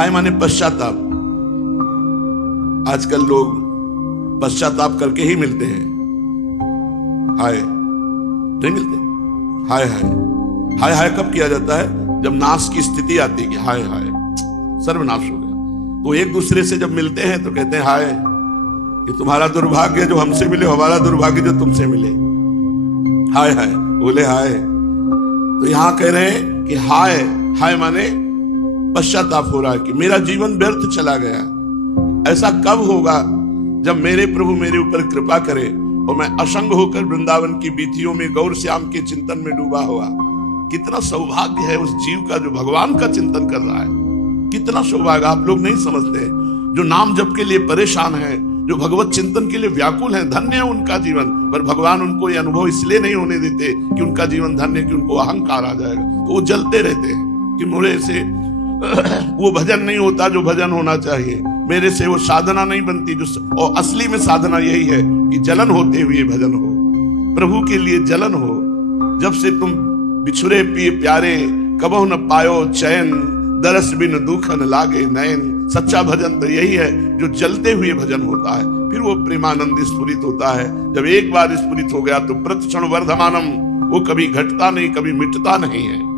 हाय माने पश्चाताप। आजकल लोग पश्चाताप करके ही मिलते हैं, हाय नहीं मिलते। हाय हाय हाय हाय कब किया जाता है? जब नाश की स्थिति आती है कि हाय हाय सर्वनाश हो गया। तो एक दूसरे से जब मिलते हैं तो कहते हैं हाय, कि तुम्हारा दुर्भाग्य जो हमसे मिले, हमारा दुर्भाग्य जो तुमसे मिले। हाय हाय बोले हाय। तो यहां कह रहे हैं कि हाय हाय माने पश्चाताप हो रहा है कि मेरा जीवन व्यर्थ चला गया। ऐसा कब होगा? जब मेरे प्रभु मेरे ऊपर कृपा करे और मैं असंग होकर वृंदावन की बीथियों में गौर श्याम के चिंतन में डूबा हुआ। कितना सौभाग्य है उस जीव का जो भगवान का चिंतन कर रहा है। कितना सौभाग्य आप लोग नहीं समझते। जो नाम जप के लिए परेशान है, जो भगवत चिंतन के लिए व्याकुल हैं, धन्य है उनका जीवन। पर भगवान उनको ये अनुभव इसलिए नहीं होने देते कि उनका जीवन धन्य, कि उनको अहंकार आ जाएगा। तो वो जलते रहते हैं कि मेरे से वो भजन नहीं होता जो भजन होना चाहिए, मेरे से वो साधना नहीं बनती जो। और असली में साधना यही है कि जलन होते हुए भजन हो, प्रभु के लिए जलन हो। जब से तुम बिछुरे पिए प्यारे, कबहु न पायो चैन, दरस बिन दुख न लागे नैन। सच्चा भजन तो यही है जो जलते हुए भजन होता है, फिर वो प्रेमानंद स्फुरित होता है। जब एक बार स्फुरित हो गया तो प्रतिक्षण वर्धमानम, वो कभी घटता नहीं, कभी मिटता नहीं है।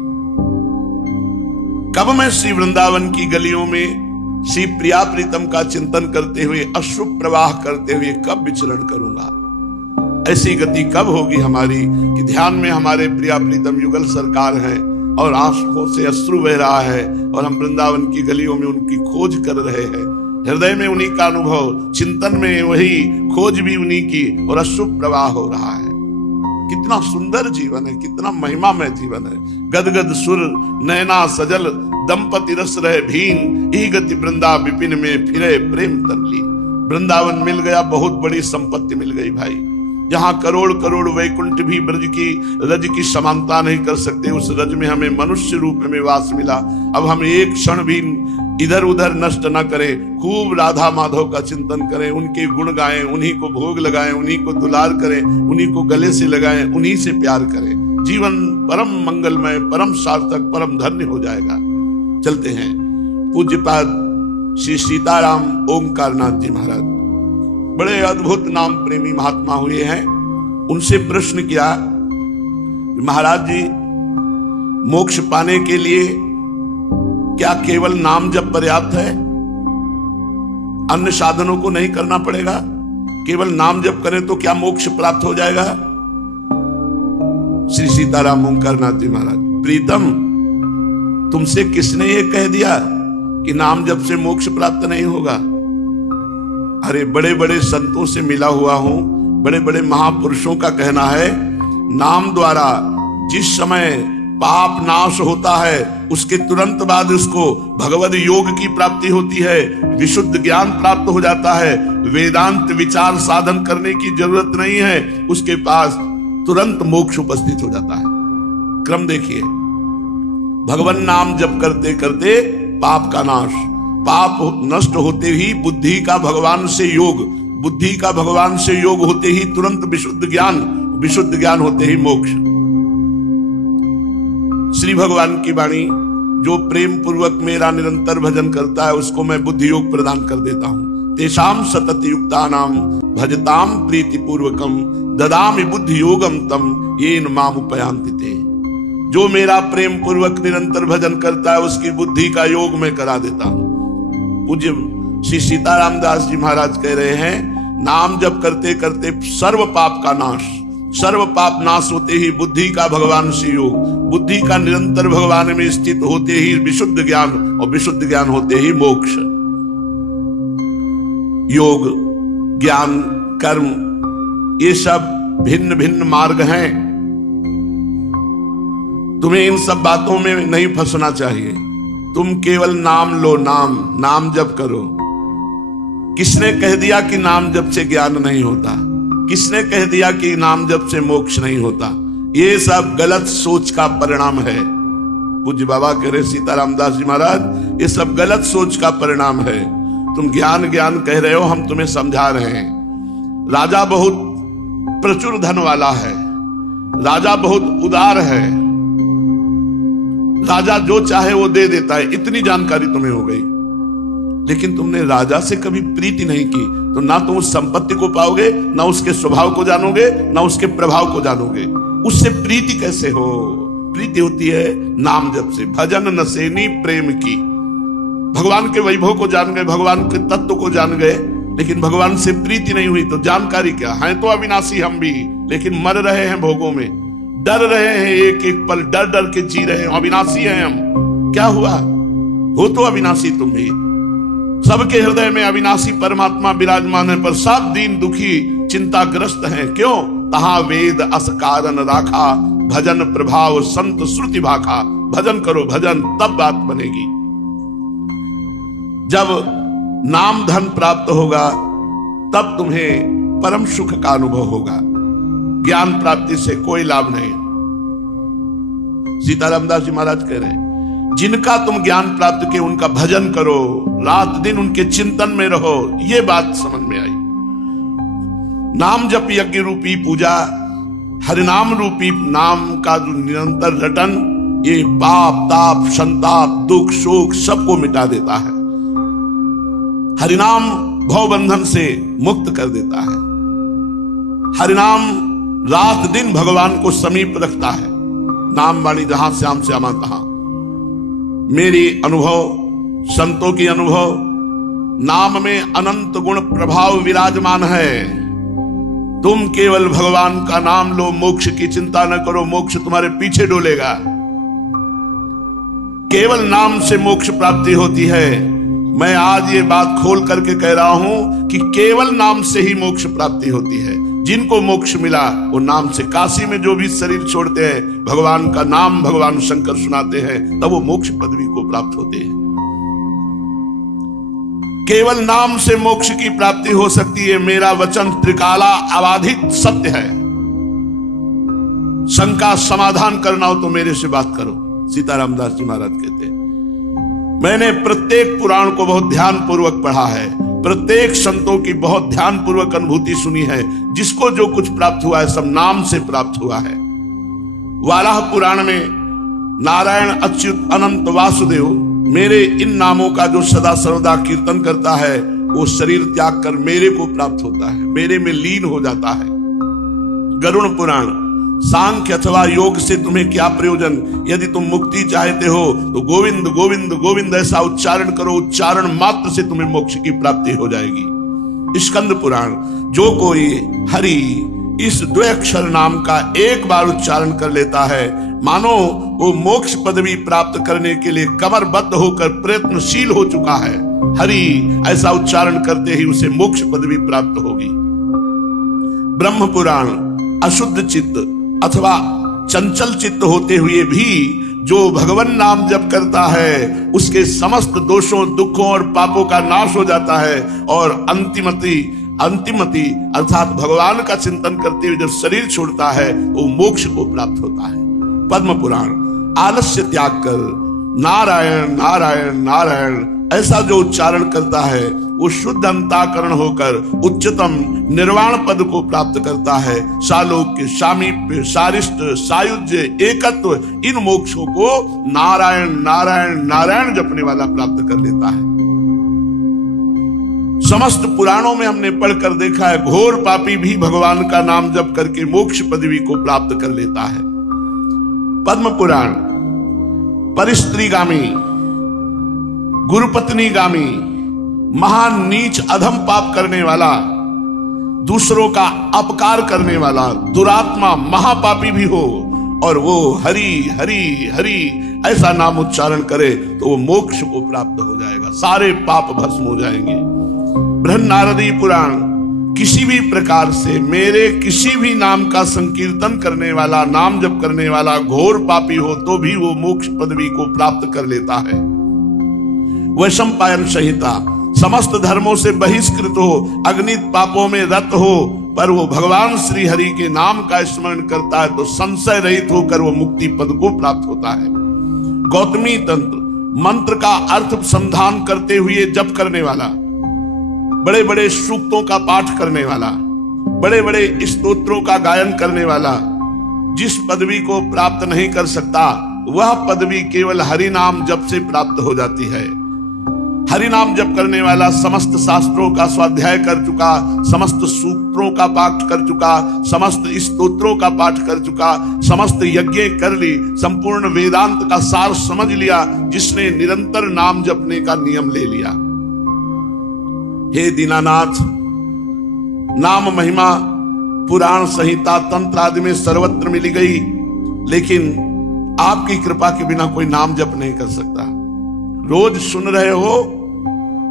कब मैं श्री वृंदावन की गलियों में श्री प्रिया प्रीतम का चिंतन करते हुए, अश्रु प्रवाह करते हुए कब विचरण करूंगा? ऐसी गति कब होगी हमारी कि ध्यान में हमारे प्रिया प्रीतम युगल सरकार हैं और आंखों से अश्रु बह रहा है और हम वृंदावन की गलियों में उनकी खोज कर रहे हैं। हृदय में उन्हीं का अनुभव, चिंतन में वही खोज भी उन्हीं की, और अश्रु प्रवाह हो रहा है। कितना सुंदर जीवन है, कितना महिमामय जीवन है। गदगद सुर नैना सजल, दंपति रस रहे भीन, ई गति वृंदा विपिन में फिरे प्रेम तनलीन। वृंदावन मिल गया, बहुत बड़ी संपत्ति मिल गई भाई। जहां करोड़ करोड़ वैकुंठ भी ब्रज की रज की समानता नहीं कर सकते, उस रज में हमें मनुष्य रूप में वास मिला। अब हम एक क्षण भी इधर उधर नष्ट न करें, खूब राधा माधव का चिंतन करें, उनके गुण गाएं, उन्हीं को भोग लगाएं, उन्हीं को दुलार करें, उन्हीं को गले से लगाएं, उन्हीं से प्यार करें। जीवन परम मंगलमय, परम सार्थक, परम धन्य हो जाएगा। चलते हैं पूज्यपाद श्री सीताराम ओंकारनाथ जी महाराज, बड़े अद्भुत नाम प्रेमी महात्मा हुए हैं। उनसे प्रश्न किया, महाराज जी मोक्ष पाने के लिए क्या केवल नाम जप पर्याप्त है? अन्य साधनों को नहीं करना पड़ेगा? केवल नाम जप करें तो क्या मोक्ष प्राप्त हो जाएगा? श्री सीताराम ओंकारनाथ जी महाराज, प्रीतम तुमसे किसने ये कह दिया कि नाम जप से मोक्ष प्राप्त नहीं होगा? अरे बड़े बड़े संतों से मिला हुआ हूं, बड़े बड़े महापुरुषों का कहना है, नाम द्वारा जिस समय पाप नाश होता है उसके तुरंत बाद उसको भगवद योग की प्राप्ति होती है, विशुद्ध ज्ञान प्राप्त हो जाता है, वेदांत विचार साधन करने की जरूरत नहीं है, उसके पास तुरंत मोक्ष उपस्थित हो जाता है। क्रम देखिए, भगवान नाम जप करते करते पाप का नाश, पाप नष्ट होते ही बुद्धि का भगवान से योग, बुद्धि का भगवान से योग होते ही तुरंत विशुद्ध ज्ञान, विशुद्ध ज्ञान होते ही मोक्ष। श्री भगवान की वाणी, जो प्रेम पूर्वक मेरा निरंतर भजन करता है उसको मैं बुद्धि योग प्रदान कर देता हूं। तेषाम सतत युक्तानाम भजताम प्रीति पूर्वकम ददामि बुद्धि योगम तम येन माम उपयांति ते। जो मेरा प्रेम पूर्वक निरंतर भजन करता है उसकी बुद्धि का योग मैं करा देता हूं। पूज्य श्री सीताराम दास जी महाराज कह रहे हैं, नाम जप करते करते सर्व पाप का नाश, सर्व पाप नाश होते ही बुद्धि का भगवान से योग, बुद्धि का निरंतर भगवान में स्थित होते ही विशुद्ध ज्ञान, और विशुद्ध ज्ञान होते ही मोक्ष। योग, ज्ञान, कर्म, ये सब भिन्न भिन्न मार्ग हैं। तुम्हें इन सब बातों में नहीं फंसना चाहिए। तुम केवल नाम लो, नाम जप करो। किसने कह दिया कि नाम जप से ज्ञान नहीं होता? किसने कह दिया कि नाम जप से मोक्ष नहीं होता? ये सब गलत सोच का परिणाम है। पूज्य बाबा कह रहे सीताराम दास जी महाराज, ये सब गलत सोच का परिणाम है। तुम ज्ञान ज्ञान कह रहे हो, हम तुम्हें समझा रहे हैं। राजा बहुत प्रचुर धन वाला है, राजा बहुत उदार है, राजा जो चाहे वो दे देता है, इतनी जानकारी तुम्हें हो गई। लेकिन तुमने राजा से कभी प्रीति नहीं की, तो ना तुम उस संपत्ति को पाओगे, ना उसके स्वभाव को जानोगे, ना उसके प्रभाव को जानोगे। उससे प्रीति कैसे हो? प्रीति होती है नाम जप से। भजन नसेनी प्रेम की। भगवान के वैभव को जान गए, भगवान के तत्व को जान गए, लेकिन भगवान से प्रीति नहीं हुई तो जानकारी क्या है? तो अविनाशी हम भी, लेकिन मर रहे हैं भोगों में, डर रहे हैं, एक एक पल डर डर के जी रहे हैं। अविनाशी हैं हम। क्या हुआ? हो तो अविनाशी तुम भी। सबके हृदय में अविनाशी परमात्मा विराजमान है, पर सब दीन दुखी चिंताग्रस्त हैं। क्यों? तहा वेद अस कारण राखा, भजन प्रभाव संत श्रुति भाखा। भजन करो भजन, तब बात बनेगी। जब नाम धन प्राप्त होगा तब तुम्हें परम सुख का अनुभव होगा। ज्ञान प्राप्ति से कोई लाभ नहीं। सीतारामदास जी महाराज कह रहे हैं, जिनका तुम ज्ञान प्राप्त किए उनका भजन करो, रात दिन उनके चिंतन में रहो। ये बात समझ में आई। नाम जप यज्ञ रूपी पूजा, हरिनाम रूपी नाम का जो निरंतर रटन, ये पाप ताप संताप दुख शोक सबको मिटा देता है। हरिनाम भवबंधन से मुक्त कर देता है। हरिनाम रात दिन भगवान को समीप रखता है। नाम वाणी जहां श्याम श्यामा तहां। मेरी अनुभव, संतों की अनुभव, नाम में अनंत गुण प्रभाव विराजमान है। तुम केवल भगवान का नाम लो, मोक्ष की चिंता न करो, मोक्ष तुम्हारे पीछे डोलेगा। केवल नाम से मोक्ष प्राप्ति होती है। मैं आज ये बात खोल करके कह रहा हूं कि केवल नाम से ही मोक्ष प्राप्ति होती है। जिनको मोक्ष मिला वो नाम से, काशी में जो भी शरीर छोड़ते हैं, भगवान का नाम भगवान शंकर सुनाते हैं, तब वो मोक्ष पदवी को प्राप्त होते हैं। केवल नाम से मोक्ष की प्राप्ति हो सकती है। मेरा वचन त्रिकाला अबाधित सत्य है। शंका समाधान करना हो तो मेरे से बात करो। सीतारामदास जी महाराज कहते हैं, मैंने प्रत्येक पुराण को बहुत ध्यान पूर्वक पढ़ा है, प्रत्येक संतों की बहुत ध्यान पूर्वक अनुभूति सुनी है। जिसको जो कुछ प्राप्त हुआ है सब नाम से प्राप्त हुआ है। वाराह पुराण में नारायण अच्युत अनंत वासुदेव, मेरे इन नामों का जो सदा सर्वदा कीर्तन करता है वो शरीर त्याग कर मेरे को प्राप्त होता है, मेरे में लीन हो जाता है। गरुड़ पुराण, सांख्य अथवा योग से तुम्हें क्या प्रयोजन, यदि तुम मुक्ति चाहते हो तो गोविंद गोविंद गोविंद ऐसा उच्चारण करो, उच्चारण मात्र से तुम्हें मोक्ष की प्राप्ति हो जाएगी। स्कंद पुराण, जो कोई हरि इस द्वैक्षर नाम का एक बार उच्चारण कर लेता है, मानो वो मोक्ष पदवी प्राप्त करने के लिए कमरबद्ध होकर प्रयत्नशील हो चुका है। हरि ऐसा उच्चारण करते ही उसे मोक्ष पदवी प्राप्त होगी। ब्रह्म पुराण, अशुद्ध चित्त अथवा चंचल चित्त होते हुए भी जो भगवान नाम जप करता है, उसके समस्त दोषों दुखों और पापों का नाश हो जाता है और अंतिमति अर्थात भगवान का चिंतन करते हुए जब शरीर छोड़ता है वो मोक्ष को प्राप्त होता है। पद्म पुराण, आलस्य त्याग कर नारायण नारायण नारायण ऐसा जो उच्चारण करता है वो शुद्ध अंतःकरण होकर उच्चतम निर्वाण पद को प्राप्त करता है। सालोक्य, सामीप्य, सारिष्ट, सायुज्य, एकत्व, इन मोक्षों को नारायण नारायण नारायण जपने वाला प्राप्त कर लेता है। समस्त पुराणों में हमने पढ़कर देखा है, घोर पापी भी भगवान का नाम जप करके मोक्ष पदवी को प्राप्त कर लेता है। पद्म पुराण, परिस्त्रीगामी, गुरुपत्नीगामी, महान नीच अधम पाप करने वाला, दूसरों का अपकार करने वाला, दुरात्मा महापापी भी हो और वो हरि हरि हरि ऐसा नाम उच्चारण करे तो वो मोक्ष को प्राप्त हो जाएगा, सारे पाप भस्म हो जाएंगे। बृहन्नारदी पुराण, किसी भी प्रकार से मेरे किसी भी नाम का संकीर्तन करने वाला, नाम जप करने वाला घोर पापी हो तो भी वो मोक्ष पदवी को प्राप्त कर लेता है। वैशंपायन संहिता, समस्त धर्मों से बहिष्कृत हो, अग्नित पापों में रत हो, पर वो भगवान श्री हरि के नाम का स्मरण करता है तो संशय रहित होकर वो मुक्ति पद को प्राप्त होता है। गौतमी तंत्र, मंत्र का अर्थ संधान करते हुए जप करने वाला, बड़े बड़े सूक्तों का पाठ करने वाला, बड़े बड़े स्तोत्रों का गायन करने वाला, जिस पदवी को प्राप्त नहीं कर सकता वह पदवी केवल हरि नाम जप से प्राप्त हो जाती है। हरि नाम जप करने वाला समस्त शास्त्रों का स्वाध्याय कर चुका, समस्त सूत्रों का पाठ कर चुका, समस्त स्तोत्रों का पाठ कर चुका, समस्त यज्ञ कर ली, संपूर्ण वेदांत का सार समझ लिया, जिसने निरंतर नाम जपने का नियम ले लिया। हे दीनानाथ, नाम महिमा पुराण संहिता तंत्र आदि में सर्वत्र मिली गई, लेकिन आपकी कृपा के बिना कोई नाम जप नहीं कर सकता। रोज सुन रहे हो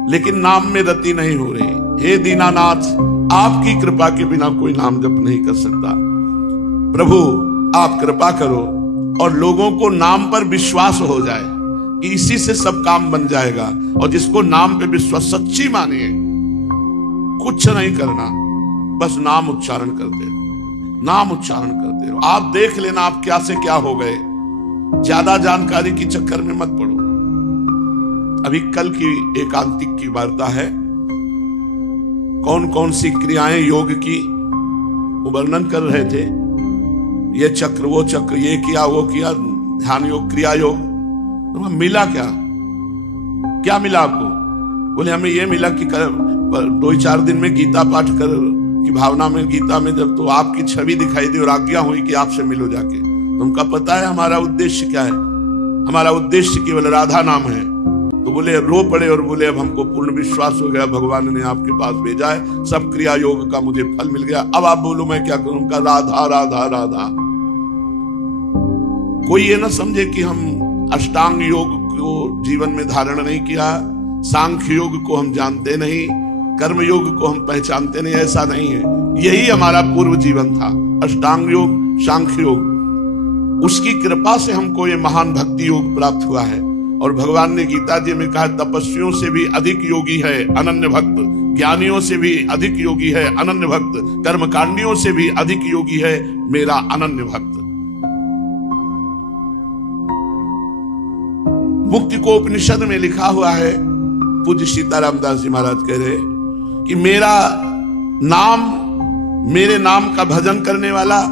लेकिन नाम में रति नहीं हो रही। हे दीनानाथ, आपकी कृपा के बिना कोई नाम जप नहीं कर सकता। प्रभु आप कृपा करो और लोगों को नाम पर विश्वास हो जाए कि इसी से सब काम बन जाएगा, और जिसको नाम पे विश्वास सच्ची मानिए, कुछ नहीं करना, बस नाम उच्चारण करते रहो, नाम उच्चारण करते रहो। आप देख लेना आप क्या से क्या हो गए। ज्यादा जानकारी की चक्कर में मत पड़ो। अभी कल की एकांतिक की वार्ता है, कौन कौन सी क्रियाएं योग की वो वर्णन कर रहे थे। ये चक्र वो चक्र, ये किया वो किया, ध्यान योग, क्रिया योग। तो मिला क्या, क्या मिला आपको? बोले हमें ये मिला कि 2-4 दिन में गीता पाठ कर की भावना में, गीता में जब तो आपकी छवि दिखाई दी और आज्ञा हुई कि आपसे मिलो जाके। तुमका पता है हमारा उद्देश्य क्या है? हमारा उद्देश्य केवल राधा नाम है। तो बोले, रो पड़े और बोले अब हमको पूर्ण विश्वास हो गया, भगवान ने आपके पास भेजा है, सब क्रिया योग का मुझे फल मिल गया। अब आप बोलो मैं क्या करूं? का राधा राधा राधा। कोई ये ना समझे कि हम अष्टांग योग को जीवन में धारण नहीं किया, सांख्य योग को हम जानते नहीं, कर्म योग को हम पहचानते नहीं, ऐसा नहीं है। यही हमारा पूर्व जीवन था, अष्टांग योग, सांख्य योग। उसकी कृपा से हमको ये महान भक्ति योग प्राप्त हुआ है। और भगवान ने गीता जी में कहा, तपस्वियों से भी अधिक योगी है अनन्य भक्त, ज्ञानियों से भी अधिक योगी है अनन्य भक्त, कर्मकांडियों से भी अधिक योगी है मेरा अनन्य भक्त। मुक्ति को उपनिषद में लिखा हुआ है, पूज्य सीताराम दास जी महाराज कह रहे कि मेरा नाम, मेरे नाम का भजन करने वाला,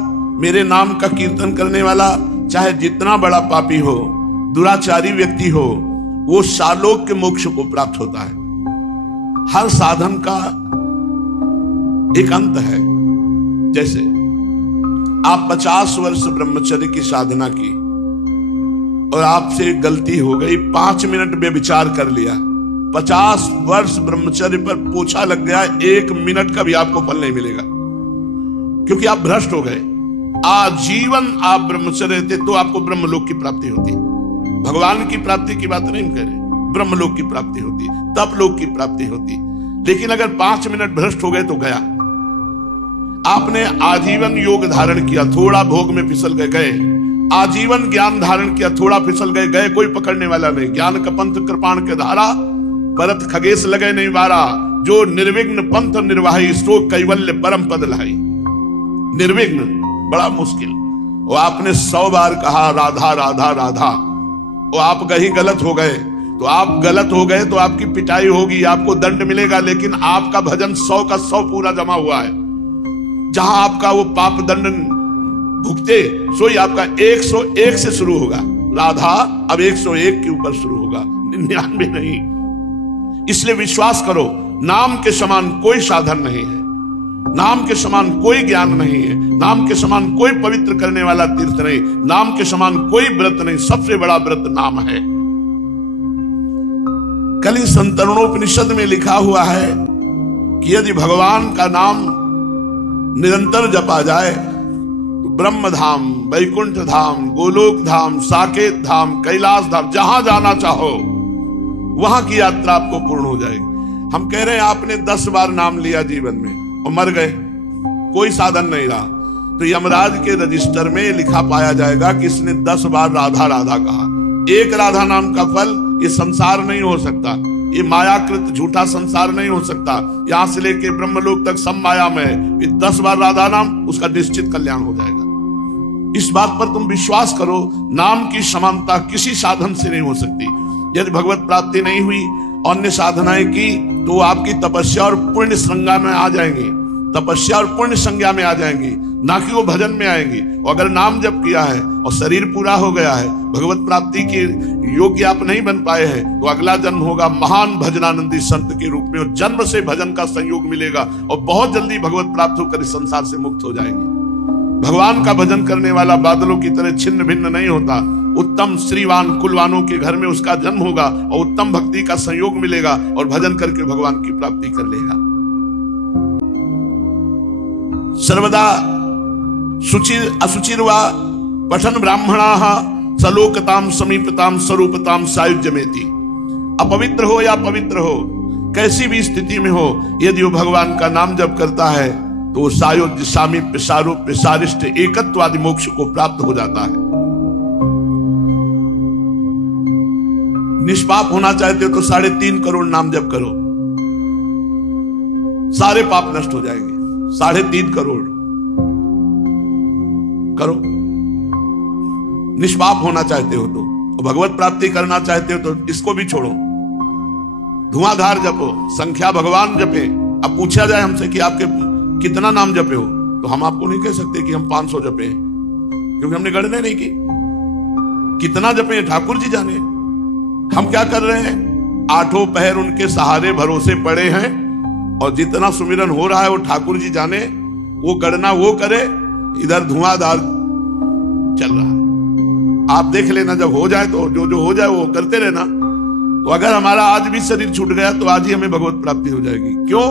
मेरे नाम का कीर्तन करने वाला, चाहे जितना बड़ा पापी हो, दुराचारी व्यक्ति हो, वो सालोक के मोक्ष को प्राप्त होता है। हर साधन का एक अंत है। जैसे आप 50 वर्ष ब्रह्मचर्य की साधना की और आपसे गलती हो गई, 5 मिनट में विचार कर लिया, 50 वर्ष ब्रह्मचर्य पर पोछा लग गया, 1 मिनट का भी आपको फल नहीं मिलेगा, क्योंकि आप भ्रष्ट हो गए। आजीवन आप ब्रह्मचर्य थे तो आपको ब्रह्मलोक की प्राप्ति होती। भगवान की प्राप्ति की बात नहीं करें, ब्रह्मलोक की प्राप्ति होती, तप लोक की प्राप्ति होती। लेकिन अगर 5 मिनट भ्रष्ट हो गए तो गया। आपने आजीवन योग धारण किया, थोड़ा भोग में फिसल गए, आजीवन ज्ञान धारण किया, थोड़ा फिसल गए, कोई पकड़ने वाला नहीं। ज्ञान का पंथ कृपाण के धारा, परत खगेश लगे नहीं वारा, जो निर्विघ्न पंथ निर्वाही, सो कैवल्य परम पद लाई। निर्विघ्न बड़ा मुश्किल। वो आपने 100 बार कहा राधा राधा राधा, वो आप कहीं गलत हो गए तो आप गलत हो गए तो आपकी पिटाई होगी, आपको दंड मिलेगा, लेकिन आपका भजन 100 का 100 पूरा जमा हुआ है। जहां आपका वो पाप दंड भुगते, सोई आपका 101 से शुरू होगा। राधा अब 101 के ऊपर शुरू होगा, 99 नहीं। इसलिए विश्वास करो, नाम के समान कोई साधन नहीं है, नाम के समान कोई ज्ञान नहीं है, नाम के समान कोई पवित्र करने वाला तीर्थ नहीं, नाम के समान कोई व्रत नहीं। सबसे बड़ा व्रत नाम है। कली संतरणोपनिषद में लिखा हुआ है कि यदि भगवान का नाम निरंतर जपा जाए तो ब्रह्म धाम, वैकुंठ धाम, गोलोक धाम, साकेत धाम, कैलाश धाम, जहां जाना चाहो वहां की यात्रा आपको पूर्ण हो जाएगी। हम कह रहे हैं आपने 10 बार नाम लिया जीवन में और मर गए, कोई साधन नहीं रहा, तो यमराज के रजिस्टर में लिखा पाया जाएगा कि इसने 10 बार राधा राधा कहा। एक राधा नाम का फल ये संसार नहीं हो सकता, ये मायाकृत झूठा संसार नहीं हो सकता। यहां से लेके ब्रह्मलोक तक सब माया में, 10 बार राधा नाम, उसका निश्चित कल्याण हो जाएगा। इस बात पर तुम विश्वास करो, नाम की समानता किसी साधन से नहीं हो सकती। यदि भगवत प्राप्ति नहीं हुई, अन्य साधनाएं की, तो आपकी तपस्या और पुण्य श्रृंगा में आ जाएंगे। तपस्या और पुण्य संज्ञा में आ जाएंगी, ना कि वो भजन में आएंगी। और अगर नाम जप किया है और शरीर पूरा हो गया है, भगवत प्राप्ति के योग्य आप नहीं बन पाए हैं, तो अगला जन्म होगा महान भजनानंदी संत के रूप में, और जन्म से भजन का संयोग मिलेगा और बहुत जल्दी भगवत प्राप्त होकर इस संसार से मुक्त हो जाएंगे। भगवान का भजन करने वाला बादलों की तरह छिन्न भिन्न नहीं होता। उत्तम श्रीवान कुलवानों के घर में उसका जन्म होगा और उत्तम भक्ति का संयोग मिलेगा और भजन करके भगवान की प्राप्ति कर लेगा। सर्वदा शुचिर असुचिर्वा पठन ब्राह्मणाः सलोकताम समीपताम स्वरूपताम सायुज्यमेति। अपवित्र हो या पवित्र हो, कैसी भी स्थिति में हो, यदि वो भगवान का नाम जप करता है तो सायुज्य सामीप्य सारूप्य सारिष्ट एकत्व आदि मोक्ष को प्राप्त हो जाता है। निष्पाप होना चाहते हो तो 3.5 करोड़ नाम जप करो, सारे पाप नष्ट हो जाएंगे। 3.5 करोड़ करो। निष्पाप होना चाहते हो तो, भगवत प्राप्ति करना चाहते हो तो इसको भी छोड़ो। धुआंधार जपो, संख्या भगवान जपे। अब पूछा जाए हमसे कि आपके कितना नाम जपे हो, तो हम आपको नहीं कह सकते कि हम 500 जपे, क्योंकि हमने गणना नहीं की। कितना जपे ठाकुर जी जाने। हम क्या कर रहे हैं, 8 पहर उनके सहारे भरोसे पड़े हैं, और जितना सुमिरन हो रहा है वो ठाकुर जी जाने, वो गणना वो करे। इधर धुआंधार चल रहा है। आप देख लेना, जब हो जाए तो जो हो जाए वो करते रहना। तो अगर हमारा आज भी शरीर छूट गया तो आज ही हमें भगवत प्राप्ति हो जाएगी। क्यों?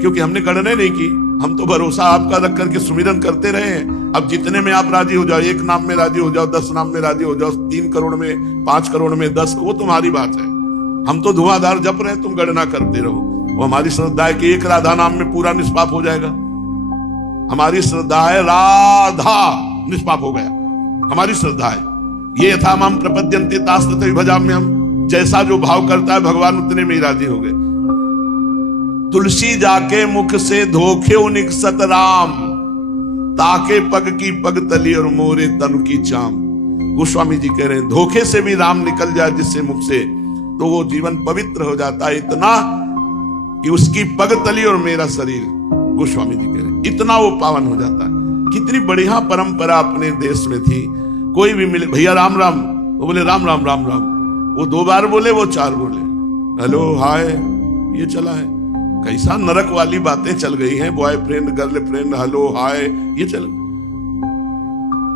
क्योंकि हमने गणना नहीं की। हम तो भरोसा आपका रख करके सुमिरन करते रहे हैं। अब जितने में आप राजी हो जाओ, 1 नाम में राजी हो जाओ, 10 नाम में राजी हो जाओ, 3 करोड़ में, 5 करोड़ में, 10, वो तुम्हारी बात है। हम तो धुआंधार जप रहे हैं, तुम गणना करते रहो। वो हमारी श्रद्धा है कि एक राधा नाम में पूरा निष्पाप हो जाएगा। हमारी श्रद्धा है राधा निष्पाप हो गया, हमारी श्रद्धा है। ये यथा माम प्रपद्यन्ते तास्तथे भजाम्यहम्, जैसा जो भाव करता है भगवान उतने में ही राजी हो गए। तुलसी जाके मुख से धोखे निकसत राम, ताके पग की पग तली और मोरे तन की चाम। गोस्वामी जी कह रहे हैं धोखे से भी राम निकल जाए जिससे मुख से, तो वो जीवन पवित्र हो जाता है, इतना कि उसकी पग तली और मेरा शरीर, गोस्वामी जी कह रहे हैं, इतना वो पावन हो जाता है। कितनी बढ़िया परंपरा अपने देश में थी। कोई भी मिले, भैया राम राम, वो बोले राम राम राम राम। वो 2 बार बोले, वो 4 बोले, हेलो हाय, ये चला है। कैसा नरक वाली बातें चल गई हैं, बॉयफ्रेंड गर्लफ्रेंड, हेलो हाय, ये चल।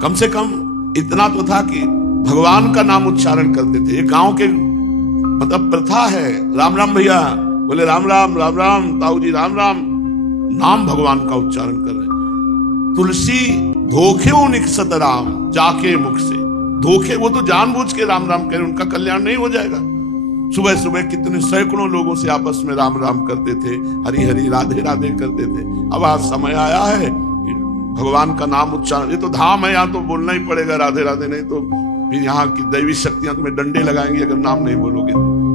कम से कम इतना तो था कि भगवान का नाम उच्चारण करते थे। ये गांव के मतलब प्रथा है। राम राम भैया बोले राम राम राम राम, ताऊ जी राम राम, नाम भगवान का उच्चारण कर रहे। तुलसी धोखे निकसत राम, जाके मुख से धोखे, वो तो जानबूझ के राम राम करें, उनका कल्याण नहीं हो जाएगा। सुबह सुबह कितने सैकड़ों लोगों से आपस में राम राम करते थे, हरि हरि राधे राधे करते थे। अब आज समय आया है कि भगवान का नाम उच्चारण, ये तो धाम है, यहाँ तो बोलना ही पड़ेगा राधे राधे, नहीं तो फिर यहाँ की दैवी शक्तियां तुम्हें डंडे लगाएंगी अगर नाम नहीं बोलोगे।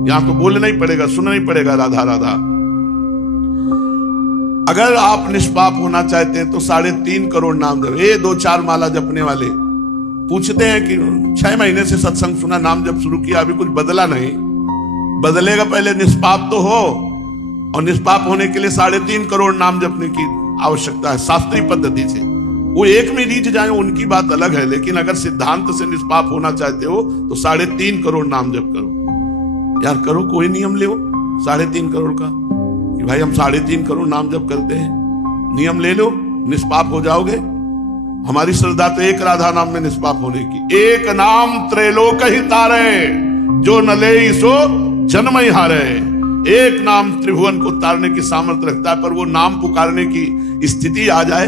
यहाँ तो बोलना ही पड़ेगा, सुनना ही पड़ेगा राधा राधा। अगर आप निष्पाप होना चाहते हैं तो 3.5 करोड़ नाम जप। ये 2-4 माला जपने वाले पूछते हैं कि 6 महीने से सत्संग सुना, नाम जप शुरू किया, अभी कुछ बदला नहीं। बदलेगा, पहले निष्पाप तो हो, और निष्पाप होने के लिए 3.5 करोड़ नाम जपने की आवश्यकता है शास्त्रीय पद्धति से। वो एक में रीझ जाए उनकी बात अलग है, लेकिन अगर सिद्धांत से निष्पाप होना चाहते हो तो 3.5 करोड़ नाम जप करो। यार करो, कोई नियम ले 3.5 करोड़ का, कि भाई हम 3.5 करोड़ नाम जप करते हैं, नियम ले लो, निष्पाप हो जाओगे। हमारी श्रद्धा तो एक राधा नाम में निष्पाप होने की। एक नाम त्रैलोक ही तारे, जो न ले सो जन्म ही हारे। एक नाम त्रिभुवन को तारने की सामर्थ्य रखता है, पर वो नाम पुकारने की स्थिति आ जाए।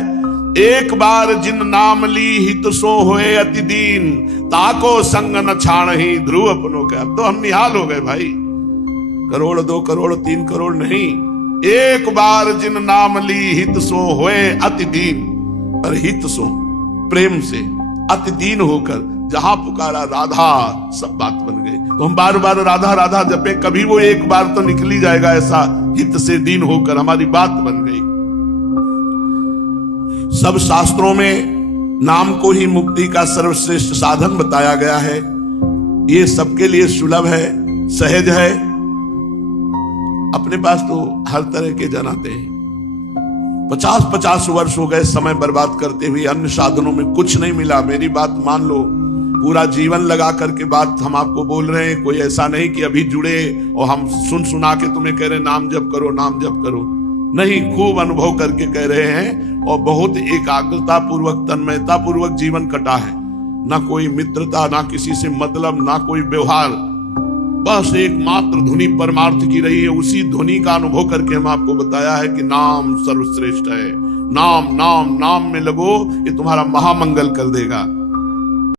एक बार जिन नाम ली हित सो होए अति दीन, ताको संग न छाण ही ध्रुव अपनों का। अब तो हम निहाल हो गए भाई, करोड़ 2 करोड़ 3 करोड़ नहीं, एक बार जिन नाम ली हित सो होए अति दीन। और हित सो प्रेम से अति दीन होकर जहां पुकारा राधा, सब बात बन गई। तो हम बार बार राधा राधा जपे, कभी वो एक बार तो निकल ही जाएगा। ऐसा हित से दीन होकर हमारी बात बन गई। सब शास्त्रों में नाम को ही मुक्ति का सर्वश्रेष्ठ साधन बताया गया है। ये सबके लिए सुलभ है, सहज है। अपने पास तो हर तरह के जन आते हैं, 50-50 वर्ष हो गए समय बर्बाद करते हुए, अन्य साधनों में कुछ नहीं मिला। मेरी बात मान लो, पूरा जीवन लगा करके बात हम आपको बोल रहे हैं। कोई ऐसा नहीं कि अभी जुड़े और हम सुना के तुम्हें कह रहे नाम जप करो, नाम जप करो। नहीं, खूब अनुभव करके कह रहे हैं और बहुत एकाग्रता पूर्वक, तन्मयता पूर्वक जीवन कटा है। ना कोई मित्रता, ना किसी से मतलब, ना कोई व्यवहार, बस एकमात्र धुनी परमार्थ की रही है। उसी धुनी का अनुभव करके हम आपको बताया है कि नाम सर्वश्रेष्ठ है। नाम नाम नाम में लगो, ये तुम्हारा महामंगल कर देगा।